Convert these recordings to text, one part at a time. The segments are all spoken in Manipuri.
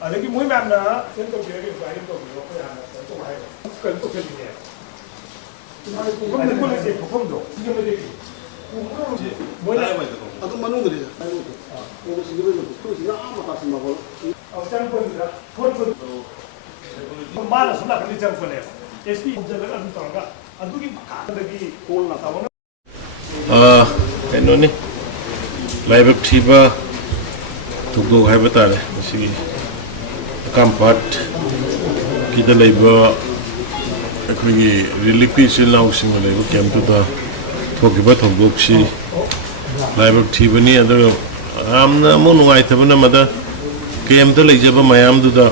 ꯑꯗꯒꯤ ꯃꯣꯏ ꯃꯌꯥꯝꯅ ꯁꯦꯟ ꯇꯧꯕꯤꯔꯒ ꯏꯟꯀ꯭ꯋꯥꯏꯔꯤ ꯇꯧꯕꯤꯔꯣ ꯑꯩꯈꯣꯏ ꯍꯥꯟꯅ ꯀꯩꯅꯣ ꯇꯧꯁꯤꯟꯕꯤꯅꯦ ꯄꯨꯈꯝꯗ ꯀꯣꯜꯂꯤꯁꯦ ꯄꯨꯈꯝꯗꯣ ꯁꯤꯒꯤ ꯃꯣꯏꯅ ꯑꯗꯨꯝ ꯃꯅꯨꯡꯗꯅꯤꯗ ꯆꯪꯉꯛꯄꯗꯨꯗ ꯃꯥꯅ ꯁꯣꯝ ꯅꯥꯀꯟꯗꯤ ꯆꯪꯉꯛꯄꯅꯦꯕ ꯑꯦꯁ ꯄꯤ ꯍꯧꯖꯤꯜꯂꯒ ꯑꯗꯨꯝ ꯇꯧꯔꯒ ꯑꯗꯨꯒꯤ ꯃꯈꯥꯗꯒꯤ ꯀꯣꯜꯅ ꯇꯧꯔꯒ ꯀꯩꯅꯣꯅꯤ ꯂꯥꯏꯕꯛ ꯊꯤꯕ ꯊꯧꯗꯣꯛ ꯍꯥꯏꯕ ꯇꯥꯔꯦ ꯃꯁꯤꯒꯤ ꯀꯥꯝꯄꯥꯠꯀꯤꯗ ꯂꯩꯕ ꯑꯩꯈꯣꯏꯒꯤ ꯔꯤꯂꯤꯐꯀꯤ ꯏꯆꯤꯜ ꯏꯅꯥꯎꯁꯤꯡꯅ ꯂꯩꯕ ꯀꯦꯝꯞꯇꯨꯗ ꯊꯣꯛꯈꯤꯕ ꯊꯧꯗꯣꯛꯁꯤ ꯂꯥꯏꯕꯛ ꯊꯤꯕꯅꯤ ꯑꯗꯨꯒ ꯌꯥꯝꯅ ꯑꯃꯨꯛ ꯅꯨꯡꯉꯥꯏꯇꯕꯅ ꯃꯗ ꯀꯦꯝꯞꯇ ꯂꯩꯖꯕ ꯃꯌꯥꯝꯗꯨꯗ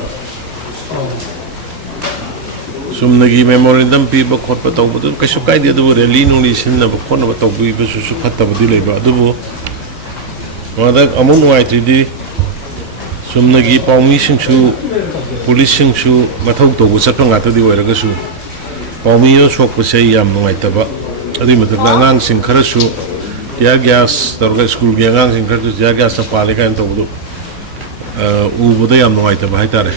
ꯆꯨꯝꯅꯒꯤ ꯃꯦꯃꯣꯔꯦꯟꯗꯝ ꯄꯤꯕ ꯈꯣꯠꯄ ꯇꯧꯕꯗꯨ ꯀꯩꯁꯨ ꯀꯥꯏꯗꯦ ꯑꯗꯨꯕꯨ ꯔꯦꯂꯤ ꯅꯨꯡꯂꯤ ꯁꯤꯟꯅꯕ ꯈꯣꯠꯅꯕ ꯇꯧꯕꯤꯕꯁꯨ ꯐꯠꯇꯕꯗꯤ ꯂꯩꯕ ꯑꯗꯨꯕꯨ ꯃꯗ ꯑꯃꯨꯛ ꯅꯨꯡꯉꯥꯏꯇ꯭ꯔꯤꯗꯤ ꯆꯨꯝꯅꯒꯤ ꯄꯥꯎꯃꯤꯁꯤꯡꯁꯨ ꯄꯨꯂꯤꯁꯁꯤꯡꯁꯨ ꯃꯊꯧ ꯇꯧꯕ ꯆꯠꯄ ꯉꯥꯛꯇꯗꯤ ꯑꯣꯏꯔꯒꯁꯨ ꯄꯥꯎꯃꯤꯅ ꯁꯣꯛꯄꯁꯦ ꯌꯥꯝ ꯅꯨꯡꯉꯥꯏꯇꯕ ꯑꯗꯨꯒꯤ ꯃꯊꯛꯇ ꯑꯉꯥꯡꯁꯤꯡ ꯈꯔꯁꯨ ꯇꯤꯌꯥꯔ ꯒ꯭ꯌꯥꯁ ꯇꯧꯔꯒ ꯁ꯭ꯀꯨꯜꯒꯤ ꯑꯉꯥꯡꯁꯤꯡ ꯈꯔꯁꯨ ꯇꯤꯌꯥꯔ ꯒ꯭ꯌꯥꯁꯇ ꯄꯥꯜꯂꯦ ꯀꯥꯏꯅ ꯇꯧꯕꯗꯨ ꯎꯕꯗ ꯌꯥꯝ ꯅꯨꯡꯉꯥꯏꯇꯕ ꯍꯥꯏꯇꯥꯔꯦ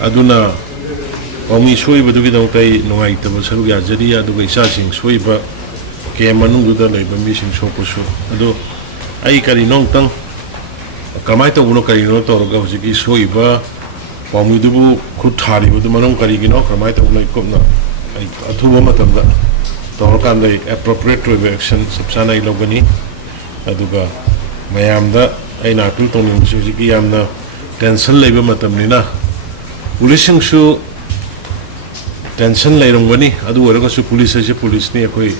ꯑꯗꯨꯅ ꯄꯥꯎꯃꯤ ꯁꯣꯏꯕꯗꯨꯒꯤꯗꯃꯛꯇ ꯑꯩ ꯅꯨꯡꯉꯥꯏꯇꯕ ꯁꯔꯨꯛ ꯌꯥꯖꯔꯤ ꯑꯗꯨꯒ ꯏꯆꯥꯁꯤꯡ ꯁꯣꯏꯕ ꯀꯦꯝ ꯃꯅꯨꯡꯗꯨꯗ ꯂꯩꯕ ꯃꯤꯁꯤꯡ ꯁꯣꯛꯄꯁꯨ ꯑꯗꯣ ꯑꯩ ꯀꯔꯤꯅꯣ ꯑꯃꯨꯛꯇꯪ ꯀꯃꯥꯏꯅ ꯇꯧꯕꯅꯣ ꯀꯔꯤꯅꯣ ꯇꯧꯔꯒ ꯍꯧꯖꯤꯛꯀꯤ ꯁꯣꯏꯕ ꯄꯥꯎꯃꯤꯗꯨꯕꯨ ꯈꯨꯠ ꯊꯥꯔꯤꯕꯗꯨ ꯃꯔꯝ ꯀꯔꯤꯒꯤꯅꯣ ꯀꯃꯥꯏꯅ ꯇꯧꯕꯅꯣ ꯑꯩ ꯀꯨꯞꯅ ꯑꯩ ꯑꯊꯨꯕ ꯃꯇꯝꯗ ꯇꯧꯔꯀꯥꯟꯗ ꯑꯩ ꯑꯦꯄ꯭ꯔꯣꯄ꯭ꯔꯤꯌꯦꯠ ꯑꯣꯏꯕ ꯑꯦꯛꯁꯟ ꯆꯞ ꯆꯥꯅ ꯑꯩ ꯂꯧꯒꯅꯤ ꯑꯗꯨꯒ ꯃꯌꯥꯝꯗ ꯑꯩꯅ ꯑꯄꯤꯜ ꯇꯧꯅꯤꯡꯕꯁꯤ ꯍꯧꯖꯤꯛꯀꯤ ꯌꯥꯝꯅ ꯇꯦꯟꯁꯟ ꯂꯩꯕ ꯃꯇꯝꯅꯤꯅ ꯄꯨꯂꯤꯁꯁꯤꯡꯁꯨ ꯇꯦꯟꯁꯟ ꯂꯩꯔꯝꯒꯅꯤ ꯑꯗꯨ ꯑꯣꯏꯔꯒꯁꯨ ꯄꯨꯂꯤꯁ ꯍꯥꯏꯁꯤ ꯄꯨꯂꯤꯁꯅꯤ ꯑꯩꯈꯣꯏ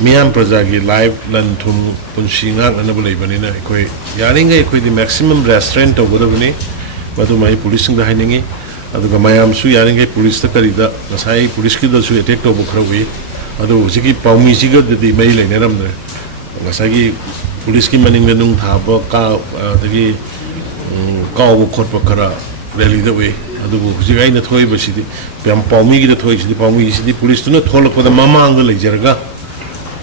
ꯃꯤꯌꯥꯝ ꯄ꯭ꯔꯖꯥꯒꯤ ꯂꯥꯏꯐ ꯂꯟ ꯊꯨꯝ ꯄꯨꯟꯁꯤ ꯉꯥꯛꯅꯅꯕ ꯂꯩꯕꯅꯤꯅ ꯑꯩꯈꯣꯏ ꯌꯥꯔꯤꯉꯩ ꯑꯩꯈꯣꯏꯗꯤ ꯃꯦꯛꯁꯤꯃꯝ ꯔꯦꯁꯇ꯭ꯔꯦꯟ ꯇꯧꯒꯗꯕꯅꯤ ꯃꯗꯨꯃ ꯑꯩ ꯄꯨꯂꯤꯁꯁꯤꯡꯗ ꯍꯥꯏꯅꯤꯡꯉꯤ ꯑꯗꯨꯒ ꯃꯌꯥꯝꯁꯨ ꯌꯥꯔꯤꯉꯩ ꯄꯨꯂꯤꯁꯇ ꯀꯔꯤꯗ ꯉꯁꯥꯏ ꯄꯨꯂꯤꯁꯀꯤꯗꯁꯨ ꯑꯦꯇꯦꯛ ꯇꯧꯕ ꯈꯔ ꯎꯏ ꯑꯗꯨ ꯍꯧꯖꯤꯛꯀꯤ ꯄꯥꯎꯃꯤꯁꯤꯒꯗꯤ ꯃꯔꯤ ꯂꯩꯅꯔꯝꯗ꯭ꯔꯦ ꯉꯁꯥꯏꯒꯤ ꯄꯨꯂꯤꯁꯀꯤ ꯃꯅꯤꯡꯗ ꯅꯨꯡ ꯊꯥꯕ ꯑꯗꯒꯤ ꯀꯥꯎꯕ ꯈꯣꯠꯄ ꯈꯔ ꯔꯦꯂꯤꯗ ꯎꯏ ꯑꯗꯨꯕꯨ ꯍꯧꯖꯤꯛ ꯑꯩꯅ ꯊꯣꯛꯏꯕꯁꯤꯗꯤ ꯌꯥꯝ ꯄꯥꯎꯃꯤꯒꯤꯗ ꯊꯣꯛꯏꯁꯤꯗꯤ ꯄꯥꯎꯃꯤꯁꯤꯗꯤ ꯄꯨꯂꯤꯁꯇꯨꯅ ꯊꯣꯛꯂꯛꯄꯗ ꯃꯃꯥꯡꯗ ꯂꯩꯖꯔꯒ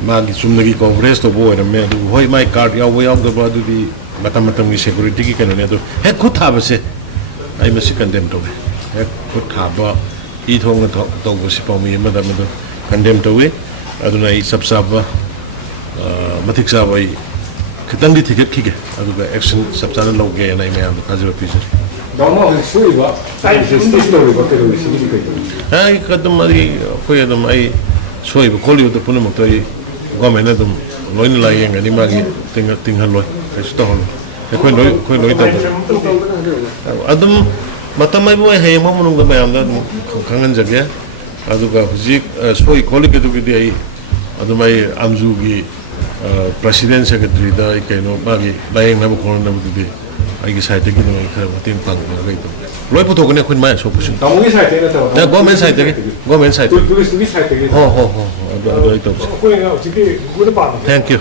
ꯃꯥꯒꯤ ꯆꯨꯝꯅꯒꯤ ꯀꯣꯚꯔꯦꯖ ꯇꯧꯕ ꯑꯣꯏꯔꯝꯃꯦ ꯑꯗꯨꯕꯨ ꯍꯣꯏ ꯃꯥꯏ ꯀꯥꯔꯗ ꯌꯥꯎꯕ ꯌꯥꯎꯗꯕ ꯑꯗꯨꯗꯤ ꯃꯇꯝ ꯃꯇꯝꯒꯤ ꯁꯦꯀꯨꯔꯤꯇꯤꯒꯤ ꯀꯩꯅꯣꯅꯤ ꯑꯗꯨ ꯍꯦꯛ ꯈꯨꯠ ꯊꯥꯕꯁꯦ ꯑꯩ ꯃꯁꯤ ꯀꯟꯗꯦꯝ ꯇꯧꯏ ꯍꯦꯛ ꯈꯨꯠ ꯊꯥꯕ ꯏ ꯊꯣꯡꯅ ꯇꯧꯕꯁꯤ ꯄꯥꯎꯃꯤ ꯑꯃꯗ ꯃꯗꯨ ꯀꯟꯗꯦꯝ ꯇꯧꯏ ꯑꯗꯨꯅ ꯑꯩ ꯆꯞ ꯆꯥꯕ ꯃꯇꯤꯛ ꯆꯥꯕ ꯑꯩ ꯈꯤꯇꯪꯗꯤ ꯊꯤꯒꯠꯈꯤꯒꯦ ꯑꯗꯨꯒ ꯑꯦꯛꯁꯟ ꯆꯞ ꯆꯥꯅ ꯂꯧꯒꯦꯅ ꯑꯩ ꯃꯌꯥꯝꯗ ꯊꯥꯖꯕ ꯄꯤꯖꯔꯤ ꯑꯗꯨꯝ ꯑꯩꯈꯣꯏ ꯑꯗꯨꯝ ꯑꯩ ꯁꯣꯏꯕ ꯈꯣꯠꯂꯤꯕꯗ ꯄꯨꯝꯅꯃꯛꯇ ꯑꯩ ꯒꯣꯔꯃꯦꯟꯅ ꯑꯗꯨꯝ ꯂꯣꯏꯅ ꯂꯥꯏꯌꯦꯡꯒꯅꯤ ꯃꯥꯒꯤ ꯇꯤꯡꯍꯜꯂꯣꯏ ꯀꯩꯁꯨ ꯇꯧꯍꯜꯂꯣꯏ ꯑꯩꯈꯣꯏ ꯂꯣꯏ ꯇꯧꯒꯅꯤ ꯑꯗꯨꯝ ꯃꯇꯝ ꯍꯥꯏꯕꯨ ꯑꯩ ꯍꯌꯦꯡꯐꯥꯎ ꯃꯅꯨꯡꯗ ꯃꯌꯥꯝꯗ ꯑꯗꯨꯝ ꯈꯪꯍꯟꯖꯒꯦ ꯑꯗꯨꯒ ꯍꯧꯖꯤꯛ ꯁꯣꯏ ꯈꯣꯠꯂꯤꯕꯗꯨꯒꯤꯗꯤ ꯑꯩ ꯑꯗꯨꯝ ꯑꯩ ꯑꯝꯖꯨꯒꯤ ꯄ꯭ꯔꯁꯤꯗꯦꯟ ꯁꯦꯀ꯭ꯔꯦꯇꯔꯤꯗ ꯑꯩ ꯀꯩꯅꯣ ꯃꯥꯒꯤ ꯂꯥꯏꯌꯦꯡꯅꯕ ꯈꯣꯠꯅꯕꯗꯨꯗꯤ ꯑꯩꯒꯤ ꯁꯥꯏꯠꯇꯒꯤ ꯑꯗꯨꯝ ꯑꯩ ꯈꯔ ꯃꯇꯦꯡ ꯄꯥꯡꯕ ꯀꯩꯗꯧ ꯂꯣꯏ ꯄꯨꯊꯣꯛꯀꯅꯤ ꯑꯩꯈꯣꯏ ꯃꯥꯏ ꯑꯁꯣꯛꯄꯁꯤꯡ ꯇꯥꯃꯣꯒꯤ ꯁꯥꯏꯠꯇꯒꯤ ꯅꯠꯇꯕ ꯒꯣꯔꯃꯦꯟ ꯁꯥꯏꯠꯇꯒꯤ ꯇꯨꯔꯤꯁꯇꯨꯒꯤ ꯁꯥꯏꯠꯇꯒꯤ ꯍꯣ ꯑꯗꯨ ꯑꯩ ꯇꯧꯖꯩ ꯑꯩꯈꯣꯏꯅ ꯍꯧꯖꯤꯛꯀꯤ ꯑꯩꯈꯣꯏꯅ ꯄꯥꯝꯃꯤꯁꯦ ꯊꯦꯡꯛ ꯌꯨ